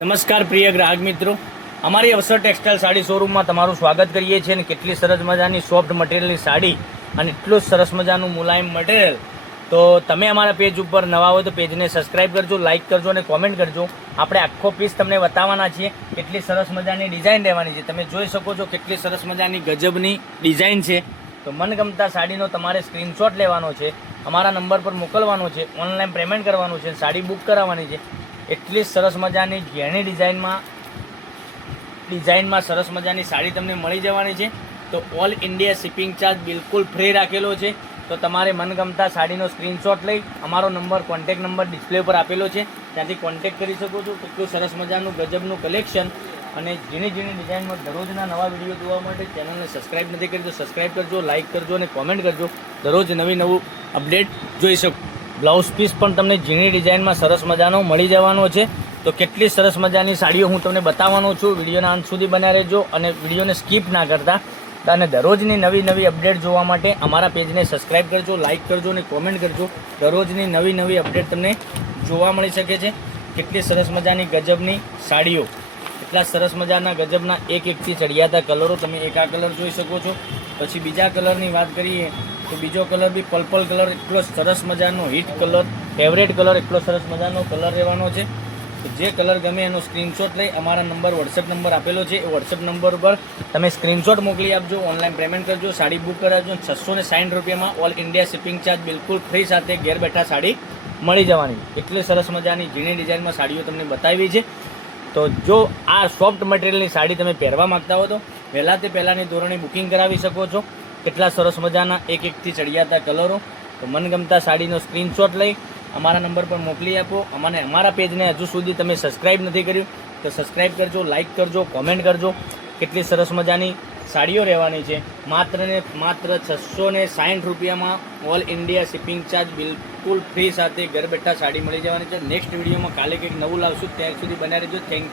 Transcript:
નમસ્કાર પ્રિય ગ્રાહક મિત્રો, અમારી અવસર ટેક્સટાઇલ સાડી શોરૂમમાં તમારું સ્વાગત કરીએ છીએ અને કેટલી સરસ મજાની સોફ્ટ મટીરિયલની સાડી અને એટલું સરસ મજાનું મુલાયમ મટીરિયલ. તો તમે અમારા પેજ ઉપર નવા હોય તો પેજને સબસ્ક્રાઇબ કરજો, લાઇક કરજો અને કોમેન્ટ કરજો. આપણે આખો પીસ તમને બતાવવાના છીએ. કેટલી સરસ મજાની ડિઝાઇન રહેવાની છે, તમે જોઈ શકો છો કેટલી સરસ મજાની ગજબની ડિઝાઇન છે. તો મનગમતા સાડીનો તમારે સ્ક્રીનશોટ લેવાનો છે, અમારા નંબર પર મોકલવાનો છે, ઓનલાઈન પેમેન્ટ કરવાનું છે, સાડી બુક કરાવવાની છે. એટલી સરસ મજાની ઘેણી ડિઝાઇનમાં સરસ મજાની સાડી તમને મળી જવાની છે. તો ઓલ ઇન્ડિયા શિપિંગ ચાર્જ બિલકુલ ફ્રી રાખેલો છે. તો તમારે મનગમતા સાડીનો સ્ક્રીનશોટ લઈ અમારો નંબર, કોન્ટેક્ટ નંબર ડિસ્પ્લે પર આપેલો છે, ત્યાંથી કોન્ટેક્ટ કરી શકો છો. કેટલું સરસ મજાનું ગજબનું કલેક્શન અને ઝીણી ઝીણી ડિઝાઇનમાં દરરોજના નવા વિડીયો જોવા માટે ચેનલને સબસ્ક્રાઇબ નથી કરી તો સબસ્ક્રાઇબ કરજો, લાઇક કરજો અને કોમેન્ટ કરજો. દરરોજ નવું અપડેટ જોઈ શકો. બ્લાઉઝ પીસ પણ તમને ઝીણી ડિઝાઇનમાં સરસ મજાનો મળી જવાનો છે. તો કેટલી સરસ મજાની સાડીઓ હું તમને બતાવવાનો છું. વિડીયોના અંત સુધી બન્યા રહેજો અને વિડીયોને સ્કીપ ના કરતા. અને દરરોજની નવી અપડેટ જોવા માટે અમારા પેજને સબસ્ક્રાઇબ કરજો, લાઇક કરજો અને કોમેન્ટ કરજો. દરરોજની નવી અપડેટ તમને જોવા મળી શકે છે. કેટલી સરસ મજાની ગજબની સાડીઓ, એટલા સરસ મજાના ગજબના એકથી ચડિયાતા કલરો. તમે એક આ કલર જોઈ શકો છો. પછી બીજા કલરની વાત કરીએ તો બીજો કલર બી પર્પલ કલર, એટલો સરસ મજાનો હિટ કલર, ફેવરેટ કલર, એટલો સરસ મજાનો કલર રહેવાનો છે. તો જે કલર ગમે એનો સ્ક્રીનશોટ લઈ અમારા નંબર, વોટ્સએપ નંબર આપેલો છે, એ વોટ્સએપ નંબર પર તમે સ્ક્રીનશોટ મોકલી આપજો, ઓનલાઈન પેમેન્ટ કરજો, સાડી બુક કરાવજો. 660 રૂપિયામાં ઓલ ઇન્ડિયા શિપિંગ ચાર્જ બિલકુલ ફ્રી સાથે ઘેર બેઠા સાડી મળી જવાની. એટલી સરસ મજાની ઝીણી ડિઝાઇનમાં સાડીઓ તમને બતાવી છે. તો જો આ સોફ્ટ મટીરિયલની સાડી તમે પહેરવા માગતા હો તો વહેલા તે પહેલાંની ધોરણે બુકિંગ કરાવી શકો છો. કેટલા સરસ મજાના એકથી ચડિયાતા કલરો. તો મનગમતા સાડીનો સ્ક્રીનશોટ લઈ અમારા નંબર પર મોકલી આપો. અને અમારા પેજને હજુ સુધી તમે સબસ્ક્રાઇબ નથી કર્યું તો સબસ્ક્રાઇબ કરજો, લાઇક કરજો, કોમેન્ટ કરજો. કેટલી સરસ મજાની સાડીઓ રહેવાની છે. માત્ર 660 રૂપિયામાં ઓલ ઇન્ડિયા શિપિંગ ચાર્જ બિલકુલ ફ્રી સાથે ઘર બેઠા સાડી મળી જવાની છે. નેક્સ્ટ વિડીયોમાં કાલે કંઈક નવું લાવશું. ત્યાં સુધી બન્યા રહેજો. Thank you.